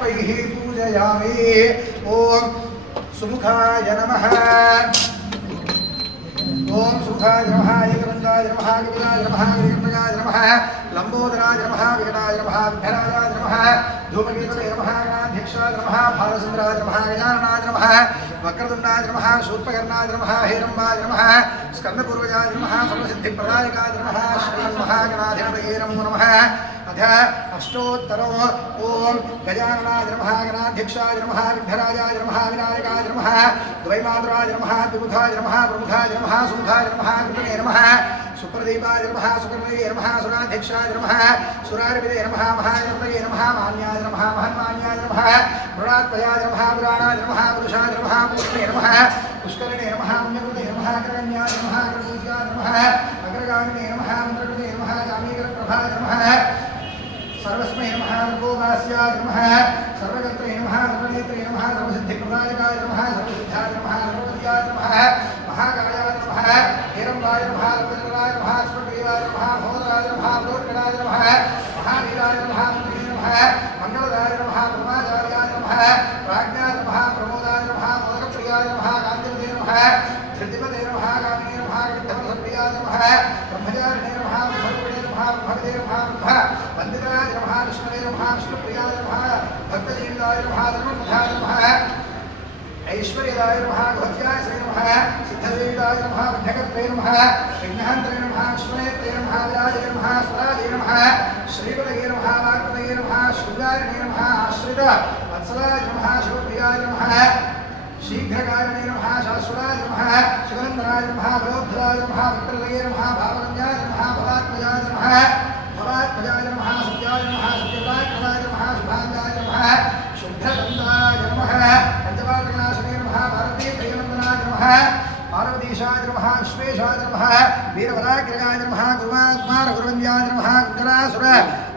पूजयामि। ओम सुमुखाय नमः। ओम सुमुखाय नमः। एकदन्ताय नमः। कपिलाय नमः। गजकर्णकाय नमः। लंबोदराय नमः। विकटाय नमः। विघ्नराजाय नमः। धूमकेतवे नमः। गणाध्यक्षाय नमः। भालचन्द्राय नमः। गजाननाय नमः। वक्रतुण्डाय नमः। शूर्पकर्णाय नमः। हेरम्बाय नमः। स्कन्दपूर्वजाय नमः। सर्वसिद्धिप्रदायकाय नमः। श्रीमन्महागणाधिपतये नमो नमः। अथ अष्टोत्तरो ओम गजाननाय नमः। गणाध्यक्षाय नमः। विघ्नराजाय नमः। विनायकाय नमः। द्वैमातराय नमः। द्विमुखाय नमः। प्रमुखाय नमः। सुमुखाय नमः। कृतने नमः। सुप्रदीपाय नमः। सुकर्णये नमः। सुराध्यक्षाय नमः। सुरारिविदे नमः। महागणपतये नमः। मान्याय नमः। महन्मान्याय नमः। मृणात्मयाय नमः। पुराणाय नमः। पुरुषाय नमः। पुष्णे नमः। पुष्करिणे नमः। पुण्यकृते नमः। करण्याय नमः। करपूजाय नमः। अग्रगामिने नमः। मन्त्रकृते नमः। जामीकरप्रभाय नमः। सर्वस्मै नमः। गोवास्याय नमः। सर्वगत्रे नमः। सर्वनेत्रे नमः। सर्वसिद्धिप्रदायकाय नमः। सर्वसिद्धाय नमः। सर्ववद्याय नमः। महाकायाय नमः। हेरम्बाय नमः। लवचन्द्राय नमः। स्वग्रीवाय नमः। भोदराय नमः। प्रोत्कराय नमः। महावीराय नमः। मन्त्रिणे नमः। मङ्गलदाय नमः। परमाचार्याय नमः। प्राज्ञाय नमः। प्रमोदाय नमः। मोदकप्रियाय नमः। कान्तिपते नमः। धृतिपते नमः। कामिने नमः। विद्धवसप्रियाय नमः। ब्रह्मचारिणे नमः। ब्रह्मरूपिणे नमः। ब्रह्मपदे नमः। वन्दिताय नमः। विष्णवे नमः। विष्णुप्रियाय नमः। भक्तजीविताय नमः। धर्ममुखाय नमः। ऐश्वर्याय नमः। भोज्याय श्री नमः। सिद्धदेविताय नमः। विघ्नकर्त्रे नमः। विघ्नहन्त्रे नमः। विष्णुनेत्रे नमः। विराजे नमः। स्वराजे नमः। श्रीपदये नमः। वाक्पदये नमः। शृङ्गारिणे नमः। आश्रित वत्सलाय नमः। शिवप्रियाय नमः। शीघ्रकारिणे नमः। शाश्वताय नमः। शिवनन्दनाय नमः। बलोद्धराय नमः। विक्रलये नमः। भावगञ्जाय नमः। भवात्मजाय नमः। भवात्मजाय नमः। सत्याय नमः। सत्यव्रात्मजाय नमः। शुभाङ्गाय नमः। शुभ्रदन्ताय नमः। पंचपात्रनाशने नमः। भारतीप्रियनन्दनाय नमः। पार्वतीशाय नमः। विश्वेशाय नमः। वीरवराग्रगाय नमः। गुरुवात्मारगुरुवन्द्याय नमः। कुन्दरासुर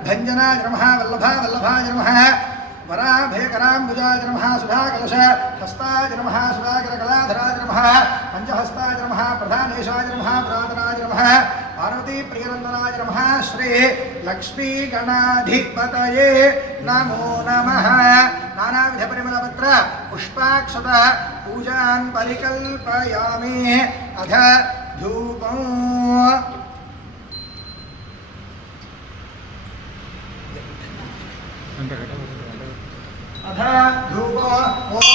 भञ्जनाय नमः। वल्लभाय नमः। वराभयकराम्बुजाय नमः। सुधाकलश हस्ताय नमः। सुधाकरकलाधराय नमः। पञ्चहस्ताय नमः। प्रधानेशाय नमः। पुरातनाय नमः। पार्वतीप्रियनन्दनाय नमः। श्री लक्ष्मीगणाधिपतये नमो नमः। नानाविधपरिमलपत्र पुष्पाक्षत पूजान् परिकल्पयामि। अथ धूपम् अथ धूपो ओम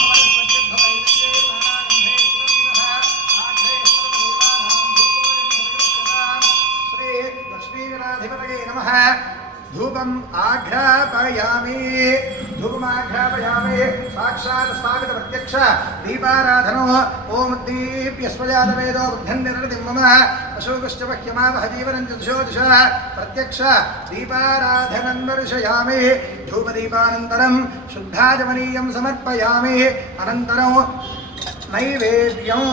श्री लक्ष्मीगणाधिपतये नमः। धूपम् आघ्रापयामि। धूपमाघ्रापयामि। साक्षात् स्थापित प्रत्यक्ष दीपाराधनो ओम दीप्यस्वजातवेदो बुद्धं निरतिं मम अशोकश्च वह्यमावह जीवनं च दिशो दिश प्रत्यक्ष दीपाराधनं दर्शयामि। धूपदीपानन्तरं शुद्धाचमनीयं समर्पयामि। अनन्तरं नैवेद्यम्